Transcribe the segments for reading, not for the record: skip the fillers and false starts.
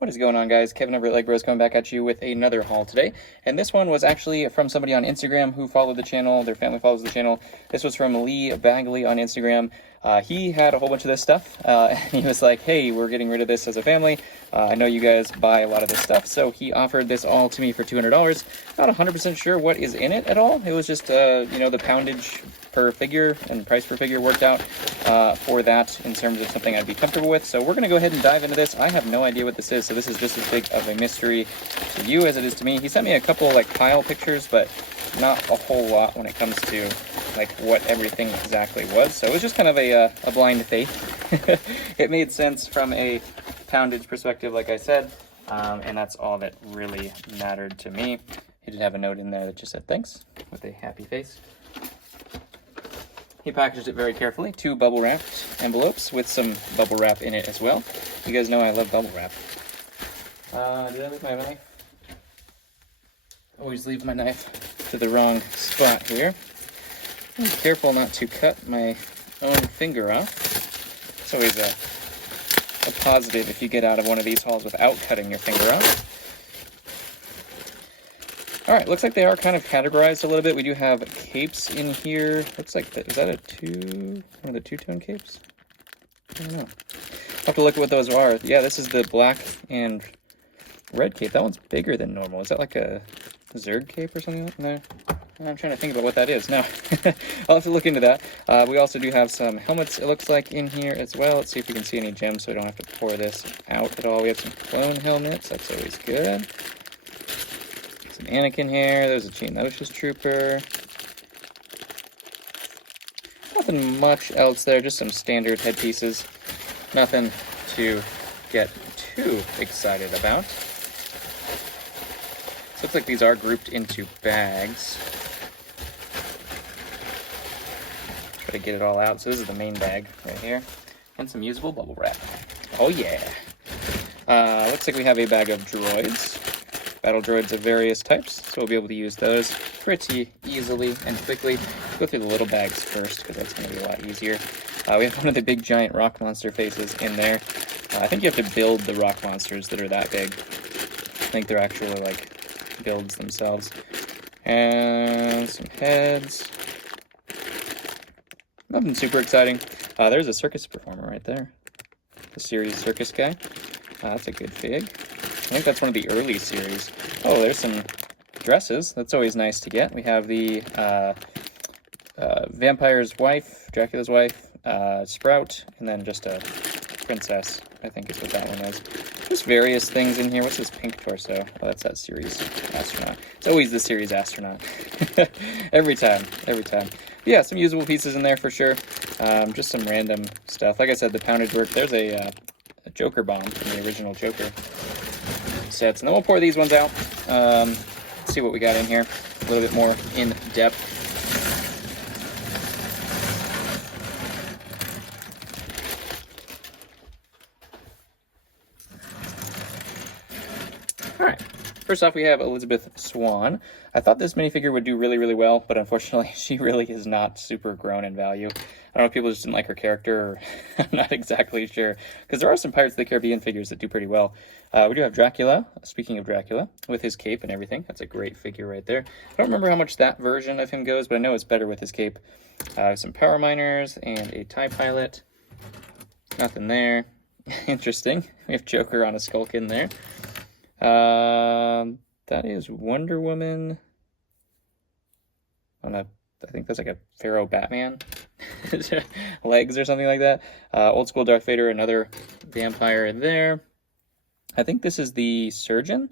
What is going on, guys? Kevin over at LEGbrOs coming back at you with another haul today. And this one was actually from somebody on Instagram who followed the channel. Their family follows the channel. This was from Lee Bagley on Instagram. He had a whole bunch of this stuff. And he was like, hey, we're getting rid of this as a family. I know you guys buy a lot of this stuff. So he offered this all to me for $200. Not 100% sure what is in it at all. It was just, the poundage per figure and price per figure worked out for that in terms of something I'd be comfortable with. So we're going to go ahead and dive into this. I have no idea what this is, so this is just as big of a mystery to you as it is to me. He sent me a couple like pile pictures, but not a whole lot when it comes to like what everything exactly was. So it was just kind of a blind faith. It made sense from a poundage perspective, like I said, and that's all that really mattered to me. He did have a note in there that just said thanks with a happy face. He packaged it very carefully, 2 bubble wrapped envelopes with some bubble wrap in it as well. You guys know I love bubble wrap. Did I leave my knife? Always leave my knife to the wrong spot here. Be careful not to cut my own finger off. It's always a positive if you get out of one of these hauls without cutting your finger off. All right, looks like they are kind of categorized a little bit. We do have capes in here. Looks like, is that one of the two-tone capes? I don't know. I'll have to look at what those are. Yeah, this is the black and red cape. That one's bigger than normal. Is that like a Zerg cape or something? No, I'm trying to think about what that is. No, I'll have to look into that. We also do have some helmets, it looks like, in here as well. Let's see if we can see any gems so I don't have to pour this out at all. We have some clone helmets. That's always good. Some Anakin here. There's a Geonosis Trooper. Nothing much else there. Just some standard headpieces. Nothing to get too excited about. So looks like these are grouped into bags. Try to get it all out. So this is the main bag right here. And some usable bubble wrap. Oh yeah. Looks like we have a bag of droids. Battle droids of various types. So we'll be able to use those pretty easily and quickly. Go through the little bags first because that's going to be a lot easier. We have one of the big giant rock monster faces in there. I think you have to build the rock monsters that are that big. I think they're actually like builds themselves. And some heads. Nothing super exciting. There's a circus performer right there. The series circus guy. That's a good fig. I think that's one of the early series. Oh, there's some dresses. That's always nice to get. We have the vampire's wife, Dracula's wife, Sprout, and then just a princess, I think is what that one is. There's various things in here. What's this pink torso? Oh, that's that series astronaut. It's always the series astronaut. Every time. But yeah, some usable pieces in there for sure. Just some random stuff. Like I said, the poundage work. There's a Joker bomb from the original Joker sets. And then we'll pour these ones out. See what we got in here. A little bit more in depth. Alright, first off we have Elizabeth Swan. I thought this minifigure would do really, really well, but unfortunately she really is not super grown in value. I don't know if people just didn't like her character, or I'm not exactly sure, because there are some Pirates of the Caribbean figures that do pretty well. We do have Dracula, speaking of Dracula, with his cape and everything. That's a great figure right there. I don't remember how much that version of him goes, but I know it's better with his cape. Some power miners and a TIE pilot. Nothing there. Interesting. We have Joker on a Skulkin there. That is Wonder Woman on a, I think that's like a Pharaoh Batman legs or something like that. Old school Darth Vader, another vampire there. I think this is the Surgeon,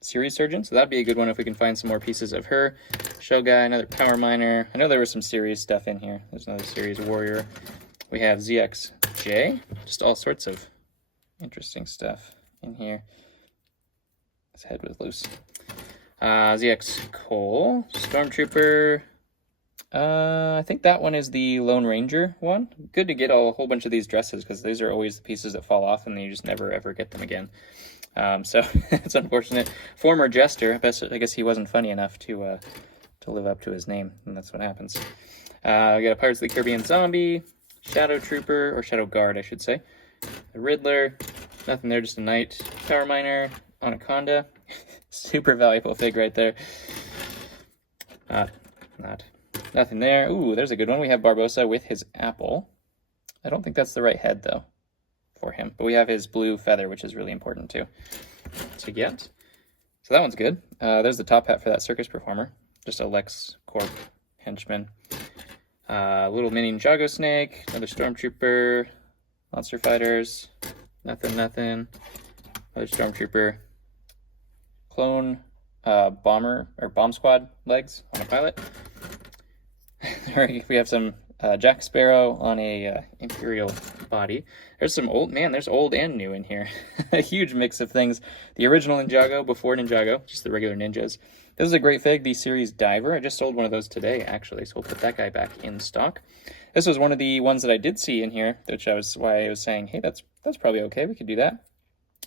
series Surgeon, so that'd be a good one if we can find some more pieces of her. Show guy, another power miner. I know there was some series stuff in here. There's another series warrior. We have ZXJ, just all sorts of interesting stuff in here. His head was loose. ZX Cole, Stormtrooper. I think that one is the Lone Ranger one. Good to get a whole bunch of these dresses because these are always the pieces that fall off and then you just never ever get them again. So it's unfortunate. Former Jester, I guess he wasn't funny enough to live up to his name, and that's what happens. We got a Pirates of the Caribbean zombie, Shadow Trooper, or Shadow Guard, I should say. The Riddler, Nothing there, just a knight. Power Miner, Anaconda. Super valuable fig right there. Nothing there. Ooh, there's a good one. We have Barbossa with his apple. I don't think that's the right head, though, for him. But we have his blue feather, which is really important, too, to get. So that one's good. There's the top hat for that circus performer. Just a Lex Corp henchman. Little mini Ninjago snake. Another stormtrooper. Monster fighters. Nothing. Another stormtrooper. Clone bomber or bomb squad legs on a pilot. We have some Jack Sparrow on a Imperial body. There's some old, man, there's old and new in here. A huge mix of things. The original Ninjago before Ninjago, just the regular ninjas. This is a great fig, the series Diver. I just sold one of those today, actually, so we'll put that guy back in stock. This was one of the ones that I did see in here, why I was saying, hey, that's probably okay, we could do that.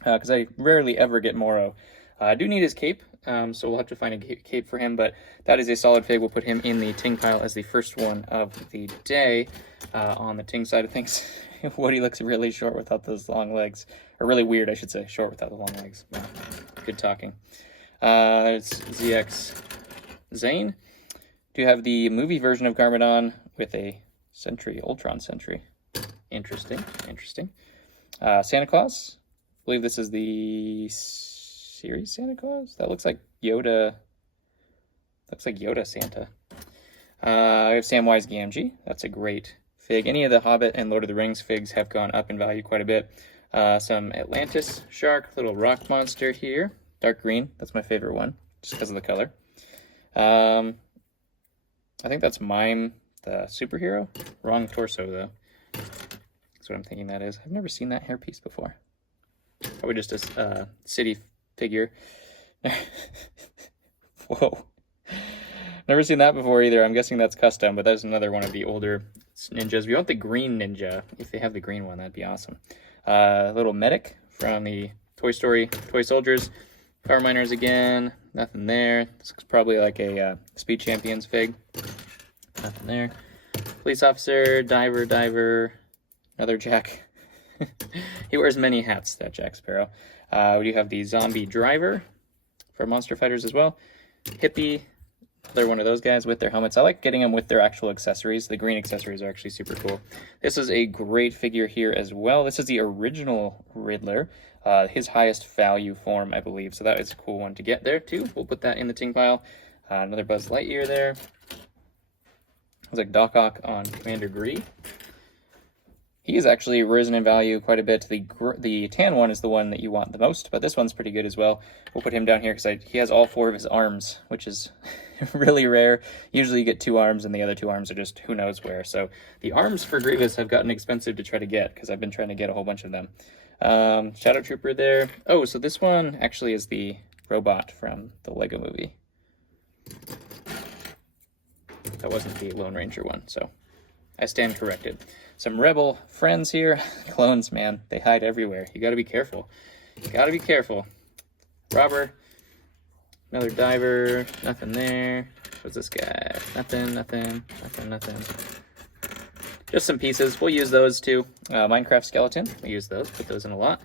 Because I rarely ever get Moro. I do need his cape, so we'll have to find a cape for him, but that is a solid fig. We'll put him in the Ting pile as the first one of the day. On the Ting side of things, Woody looks really short without those long legs. Or really weird, I should say, short without the long legs. Yeah, good talking. There's ZX Zane. Do have the movie version of Garmadon with a Sentry, Ultron Sentry. Interesting. Santa Claus. I believe this is the series Santa Claus. That looks like Yoda. Looks like Yoda Santa. We have Samwise Gamgee. That's a great fig. Any of the Hobbit and Lord of the Rings figs have gone up in value quite a bit. Some Atlantis shark, little rock monster here. Dark green. That's my favorite one, just because of the color. I think that's Mime, the superhero. Wrong torso, though. That's what I'm thinking that is. I've never seen that hairpiece before. Probably just a city figure. Whoa. Never seen that before either. I'm guessing that's custom, but that's another one of the older ninjas. We want the green ninja. If they have the green one, that'd be awesome. Little medic from the Toy Story Toy Soldiers. Power Miners again. Nothing there. This looks probably like a Speed Champions fig. Nothing there. Police officer, diver. Another Jack. He wears many hats, that Jack Sparrow. We do have the zombie driver for Monster Fighters as well. Hippie, they're one of those guys with their helmets. I like getting them with their actual accessories. The green accessories are actually super cool. This is a great figure here as well. This is the original Riddler, his highest value form, I believe. So that is a cool one to get there too. We'll put that in the Ting pile. Another Buzz Lightyear there. Looks like Doc Ock on Commander Gree. He has actually risen in value quite a bit. The tan one is the one that you want the most, but this one's pretty good as well. We'll put him down here because he has all 4 of his arms, which is really rare. Usually you get 2 arms, and the other 2 arms are just who knows where. So the arms for Grievous have gotten expensive to try to get because I've been trying to get a whole bunch of them. Shadow Trooper there. Oh, so this one actually is the robot from the Lego movie. That wasn't the Lone Ranger one, so I stand corrected. Some Rebel friends here. Clones, man, they hide everywhere. You gotta be careful. Robber. Another diver. Nothing there. What's this guy? Nothing. Just some pieces. We'll use those too. Minecraft skeleton. We use those. Put those in a lot.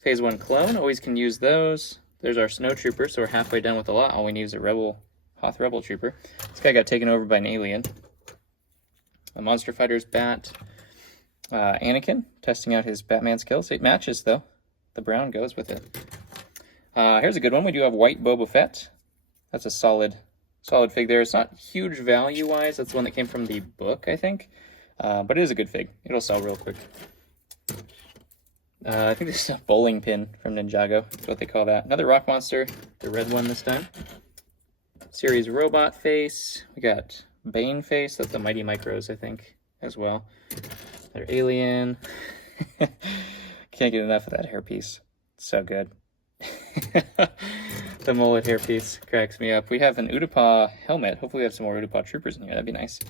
Phase 1 clone. Always can use those. There's our snow trooper, so we're halfway done with a lot. All we need is a Hoth Rebel trooper. This guy got taken over by an alien. The Monster Fighters bat. Anakin, testing out his Batman skills. It matches, though. The brown goes with it. Here's a good one. We do have White Boba Fett. That's a solid fig there. It's not huge value-wise. That's the one that came from the book, I think. But it is a good fig. It'll sell real quick. I think this is a bowling pin from Ninjago. That's what they call that. Another rock monster. The red one this time. Series robot face. We got Bane face. That's the Mighty Micros, I think, as well. They're alien. Can't get enough of that hairpiece. So good. The mullet hairpiece cracks me up. We have an Utapau helmet. Hopefully we have some more Utapau troopers in here. That'd be nice.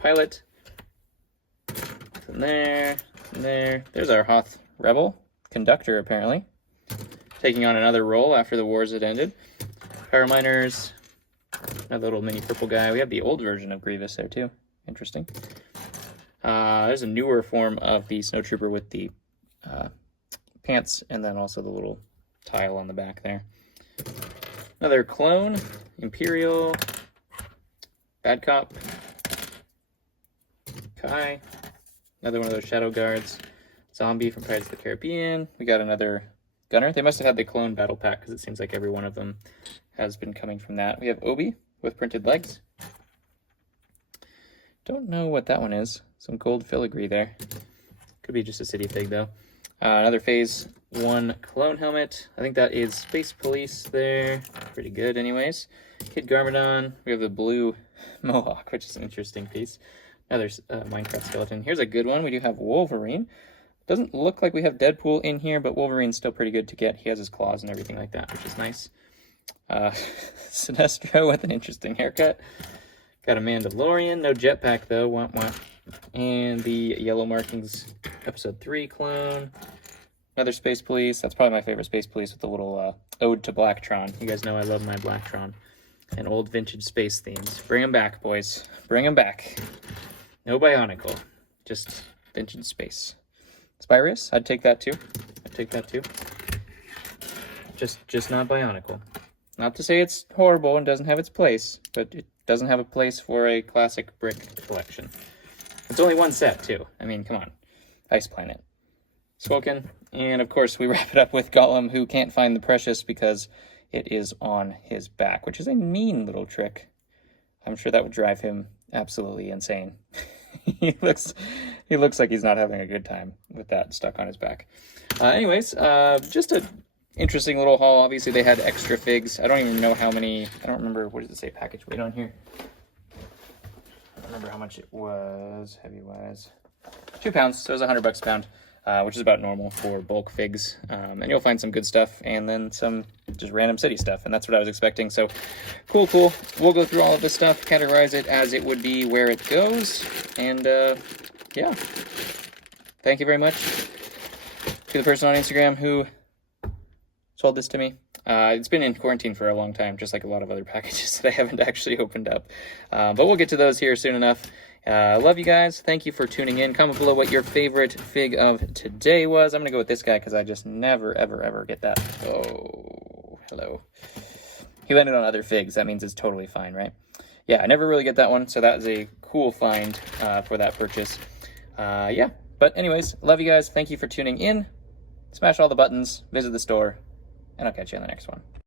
Pilot. There. There's our Hoth Rebel. Conductor, apparently. Taking on another role after the wars had ended. Power Miners. Another little mini purple guy. We have the old version of Grievous there, too. Interesting. There's a newer form of the Snowtrooper with the pants, and then also the little tile on the back there. Another clone, Imperial, Bad Cop, Kai, another one of those Shadow Guards, Zombie from Pirates of the Caribbean. We got another Gunner. They must have had the clone battle pack because it seems like every one of them has been coming from that. We have Obi with printed legs. Don't know what that one is. Some gold filigree there. Could be just a city fig though. Another Phase 1 clone helmet. I think that is Space Police there. Pretty good anyways. Kid Garmadon. We have the blue mohawk, which is an interesting piece. Another Minecraft skeleton. Here's a good one. We do have Wolverine. Doesn't look like we have Deadpool in here, but Wolverine's still pretty good to get. He has his claws and everything like that, which is nice. Sinestro with an interesting haircut. Got a Mandalorian. No jetpack though. Womp womp. And the Yellow Markings Episode 3 clone. Another Space Police. That's probably my favorite Space Police with the little ode to Blacktron. You guys know I love my Blacktron. And old vintage space themes. Bring them back, boys. Bring them back. No Bionicle. Just vintage space. Spyrus, I'd take that too. I'd take that too. Just not Bionicle. Not to say it's horrible and doesn't have its place, but it doesn't have a place for a classic brick collection. It's only one set too. I mean, come on. Ice Planet. Swoken. And of course we wrap it up with Gollum, who can't find the Precious because it is on his back, which is a mean little trick. I'm sure that would drive him absolutely insane. He looks like he's not having a good time with that stuck on his back. Anyways, just a interesting little haul. Obviously, they had extra figs. I don't even know how many. I don't remember. What does it say? Package weight on here. I don't remember how much it was heavy-wise. 2 pounds, so it was $100 a pound, which is about normal for bulk figs. And you'll find some good stuff, and then some just random city stuff, and that's what I was expecting. So cool. We'll go through all of this stuff, categorize it as it would be where it goes, and yeah. Thank you very much to the person on Instagram who sold this to me. It's been in quarantine for a long time, just like a lot of other packages that I haven't actually opened up. But we'll get to those here soon enough. Love you guys. Thank you for tuning in. Comment below what your favorite fig of today was. I'm going to go with this guy because I just never, ever get that. Oh, hello. He landed on other figs. That means it's totally fine, right? Yeah, I never really get that one, so that is a cool find for that purchase. Yeah, but anyways, love you guys. Thank you for tuning in. Smash all the buttons, visit the store, and I'll catch you on the next one.